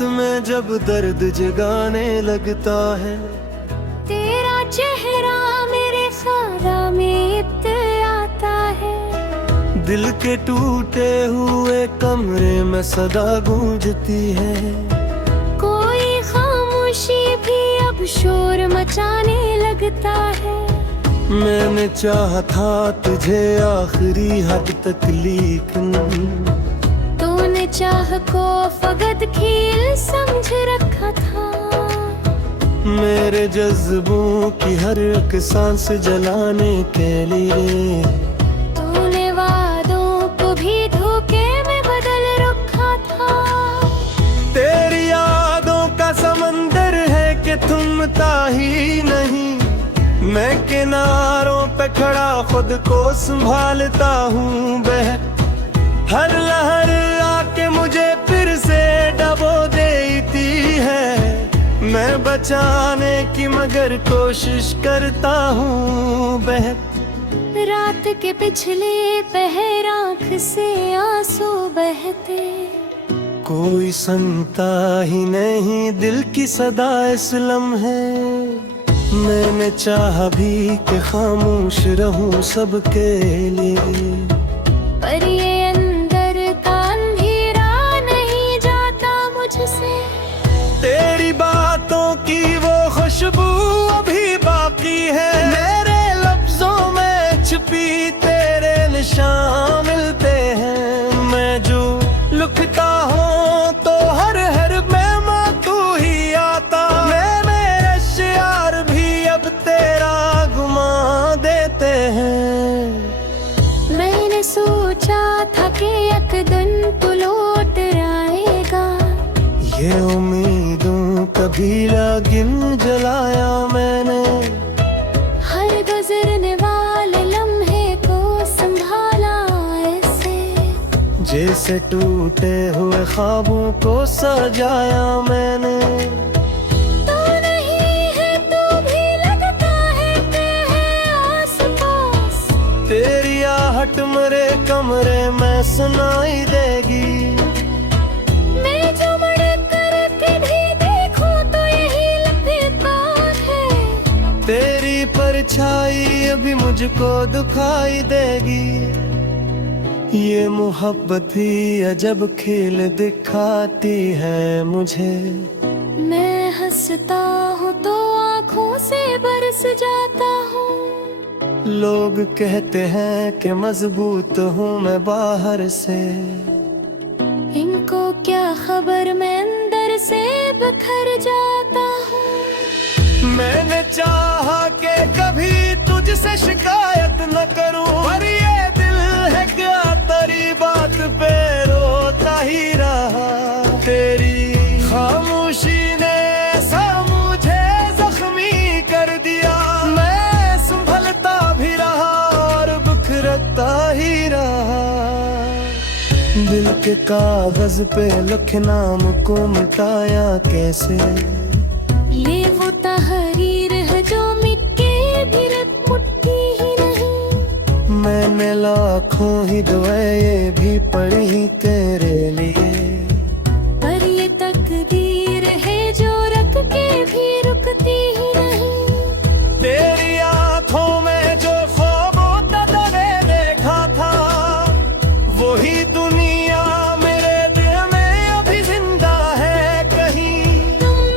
रात में जब दर्द जगाने लगता है, तेरा चेहरा मेरे ख्यालों में इतर आता है। दिल के टूटे हुए कमरे में सदा गूंजती है। कोई खामोशी भी अब शोर मचाने लगता है। मैंने चाहा था तुझे आखिरी हद तक, लेकिन तूने चाह को फकत खेल समझ रखा था। मेरे जज्बों की हर एक सांस जलाने के लिए तूने वादों को भी धोखे में बदल रखा था। तेरी यादों का समंदर है कि थमता ही नहीं। मैं किनारों पे खड़ा खुद को संभालता हूँ। हर लहर आके मुझे फिर से डबो देती है। मैं बचाने की मगर कोशिश करता हूँ। रात के पिछले पहर आँख से आंसू बहते। कोई सुनता ही नहीं दिल की सदा इस लम्हे। मैंने चाहा भी कि खामोश रहूं सबके लिए, पर ये अंदर का अंधेरा नहीं जाता मुझसे। तेरी बातों की वो खुशबू अभी बाकी है। मेरे लफ्जों में छुपी तेरे निशान मिलते हैं। मैं जो लिखता हूँ तो हर में माँ तू ही आता। मेरे शियार भी अब तेरा गुमा देते हैं। मैंने सोचा था कि एक दिन तू लौट आएगा। ये उम्मीदों कभी लागिन जलाया मैंने। हर गुजरने वाले लम्हे को संभाला ऐसे, जैसे टूटे हुए ख्वाबों को सजाया मैंने। तू नहीं है तू भी लगता है कि है आस-पास। तेरी आहट मेरे कमरे में सुनाई देगी। मैं जो मुड़ कर भी देखूं तो यही लगता है। तेरी परछाई अभी मुझको दिखाई देगी। ये मोहब्बत ही अजब खेल दिखाती है मुझे। मैं हंसता हूँ तो आँखों से बरस जाता हूँ। लोग कहते हैं कि मजबूत हूँ मैं बाहर से। इनको क्या खबर मैं अंदर से बिखर जाता हूँ। मैंने चाहा कि कभी तुझसे शिकायत न करूं, पर ये दिल है क्या तेरी बात पे रोता ही रहा। तेरी खामोशी ने ऐसा मुझे जख्मी कर दिया। मैं संभलता भी रहा और बिखरता ही रहा। दिल के कागज पे लिखे नाम को मिटाया कैसे। ये वो तहरीर है जो मिटके भी रत मुट्ठी ही नहीं। मैंने लाखों ही दुआएं भी पढ़ी तेरे लिए, पर ये तकदीर है जो रख के भी रुकती ही नहीं। तेरी आंखों में जो ख्वाबों तदवे देखा था, वही दुनिया मेरे दिल में अभी जिंदा है कहीं।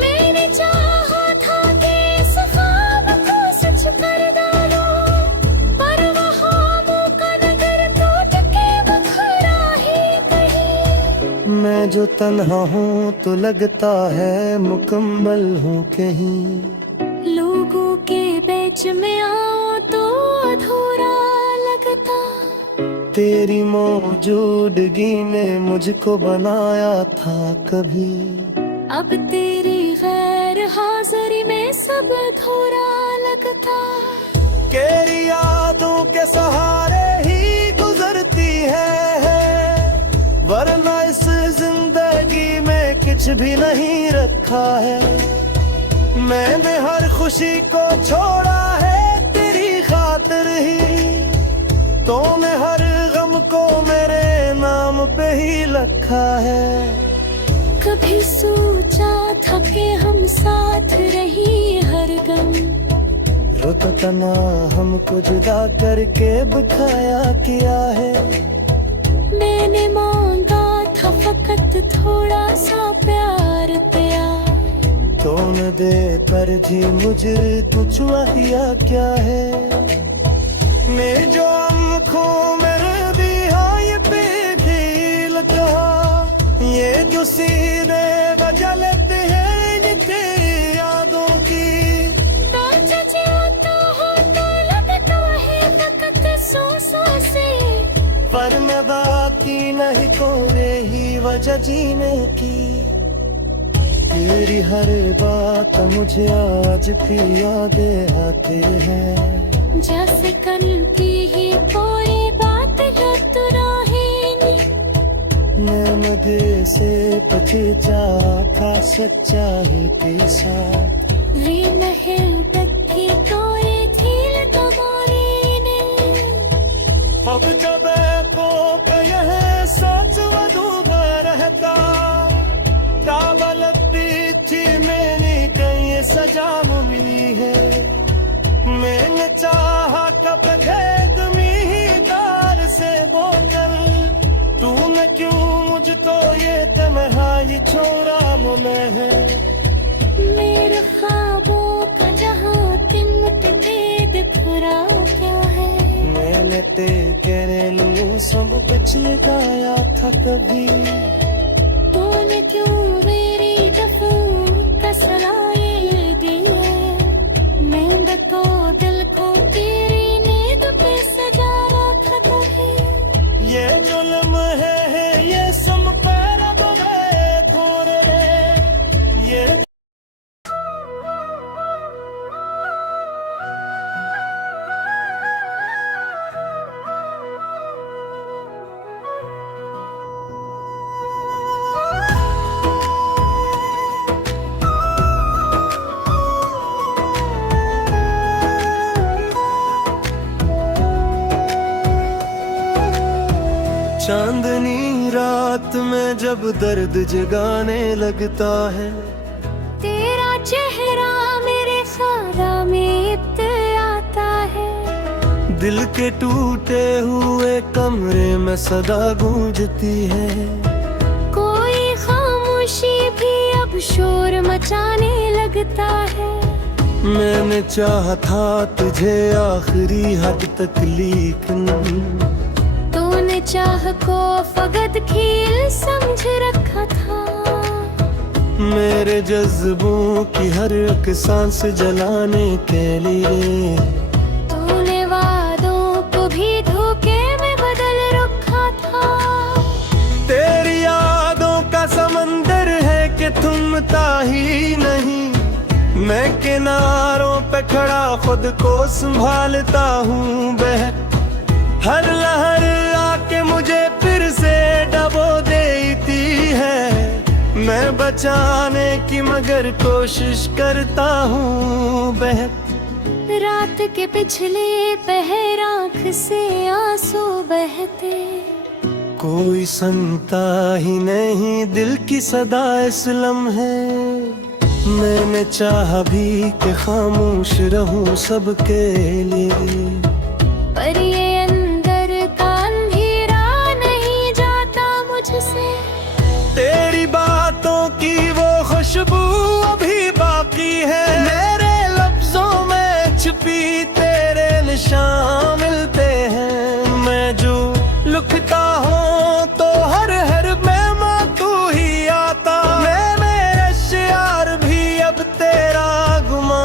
मैंने चाहा था कि इस ख्वाब को सच कर डालो, पर वहाँ मौका नगर टूट के बखरा ही कहीं। मैं जो तन्हा हूँ तो लगता है मुकम्मल हूँ कहीं। लोगों के बीच में आओ तो अधूरा लगता। तेरी मौजूदगी ने मुझको बनाया था कभी। अब तेरी गैर हाजिरी में सब अधूरा लगता। तेरी यादों के सहारे ही गुजरती है, वरना इस जिंदगी में कुछ भी नहीं रखा है। मैंने हर खुशी को छोड़ा है तेरी खातिर ही। तूने हर गम को मेरे नाम पे ही लिखा है। कभी सोचा था कि हम साथ रही हर गम, रुत तना हमको जुदा करके बिखाया किया है। मैंने मांगा था फकत थोड़ा सा प्यार तेरा, तो न दे पर जी मुझे तू चाहिए क्या है। मैं जो आँखों मेरे दिया ये भी लगा, ये जो सीधे बजा लेते हैं इनके यादों की। तो जचाता हो तो लगता है फकत सौ से, पर मैं बाकी नहीं कोई ही वजह जीने की। तेरी हर बात मुझे आज भी यादें आते हैं, जैसे कल की ही कोई बात लतराही। मैं मधे से पचीचा था सच्चाई के साथ, री नहीं तकी कोई थील तुम्हारी ने। अब जब को कह सच अधूरा रहता, चावल पीछे मैंने कहीं सजा मिली है। मैंने चाहा कब भेद मीदार से बोतल, तूने क्यों मुझ तो ये तन्हाई छोड़ा मुने है। मेरे ख्वाबों का जहां तिमट के बिखरा क्या है, मैंने तेरे लिए सब कुछ लगाया था कभी। तूने क्यों मेरी दफू का सराय दिए। मैं तो दिल को तेरी नींद पे सजाया था कभी। ये जो लम्हे है ये सम पर अब गए थोड़े, ये चांदनी रात में जब दर्द जगाने लगता है, तेरा चेहरा मेरे ख्यालों में इतर आता है। दिल के टूटे हुए कमरे में सदा गूंजती है। कोई खामोशी भी अब शोर मचाने लगता है। मैंने चाहा था तुझे आखिरी हद तक, लेकिन तूने चाह को फकत खेल समझ रखा था। मेरे जज्बों की हर एक सांस जलाने के लिए, तूने वादों को भी धोखे में बदल रखा था। तेरी यादों का समंदर है कि थमता ही नहीं। मैं किनारों पे खड़ा खुद को संभालता हूँ, हर लहर आके मुझे फिर से डबो देती है। मैं बचाने की मगर कोशिश करता हूँ रात के पिछले पहर आँख से आंसू बहते, कोई सुनता ही नहीं दिल की सदा इस लम्हे। मैंने चाहा भी कि खामोश रहूं सबके लिए, पर ये अंदर का अंधेरा नहीं जाता मुझसे। तेरी बातों की वो खुशबू अभी बाकी है। मेरे लफ्जों में छुपी तेरे निशान मिलते हैं। मैं जो लिखता हूँ तो हर में तू ही आता। मेरे शियार भी अब तेरा गुमा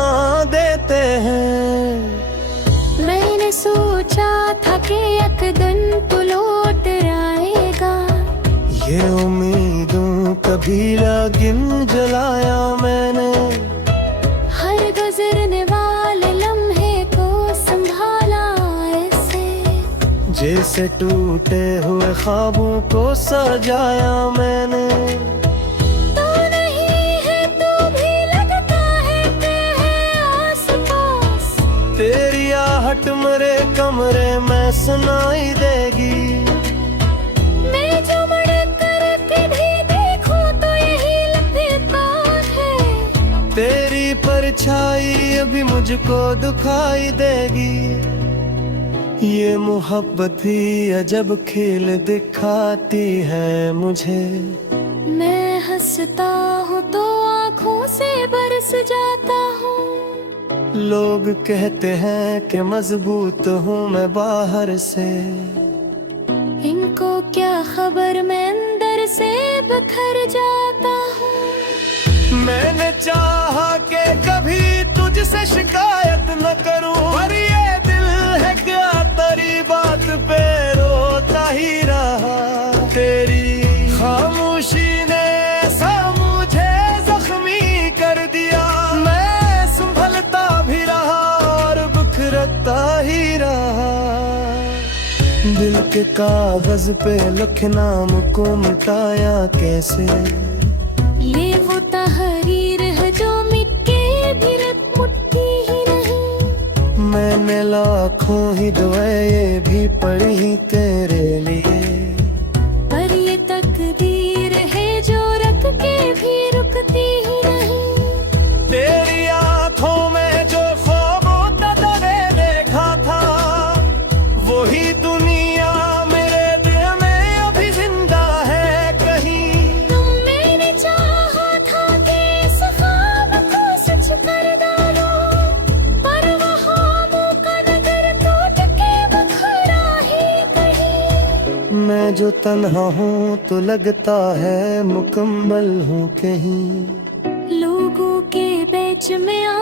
देते हैं। मैंने सोचा था कि एक दिन तू लौट आएगा, ये उम्मीदों कभी लागिन जलाया मैंने। हर गुजरने वाले लम्हे को संभाला ऐसे, जैसे टूटे हुए ख्वाबों को सजाया मैंने। तू नहीं है तू भी लगता है कि है आस-पास। तेरी आहट मेरे कमरे में सुनाई देगी। मैं जो मुड़ कर भी देखूं तो यही परछाई अभी मुझको दिखाई देगी। ये मोहब्बत भी अजब खेल दिखाती है मुझे। मैं हंसता हूँ तो आँखों से बरस जाता हूँ। लोग कहते हैं कि मजबूत हूँ मैं बाहर से, इनको क्या खबर मैं अंदर से बिखर जाता हूँ। मैंने चाहा कि कभी तुझसे शिकायत न करूं, पर ये दिल है क्या तेरी बात पे रोता ही रहा। तेरी खामोशी ने ऐसा मुझे जख्मी कर दिया। मैं संभलता भी रहा और बिखरता ही रहा। दिल के कागज पे लिखे नाम को मिटाया कैसे। ये वो तहरीर है जो मिट के भी रत मुट्ठी ही नहीं। मैंने लाखों ही दुआएं ये भी पढ़ी तेरे लिए, पर ये तकदीर है जो रख के भी रुकती ही नहीं। तेरी आंखों में जो ख्वाबों का दरे देखा था, वही दुनिया मेरे दिल में अभी जिंदा है कहीं। तुम मैंने चाहा था कि इस ख्वाब को सच कर डालो, पर वहाँ मौका नगर टूट के बिखरा ही कहीं। मैं जो तन्हा हूँ तो लगता है मुकम्मल हूँ कहीं। लोगों के बीच में आ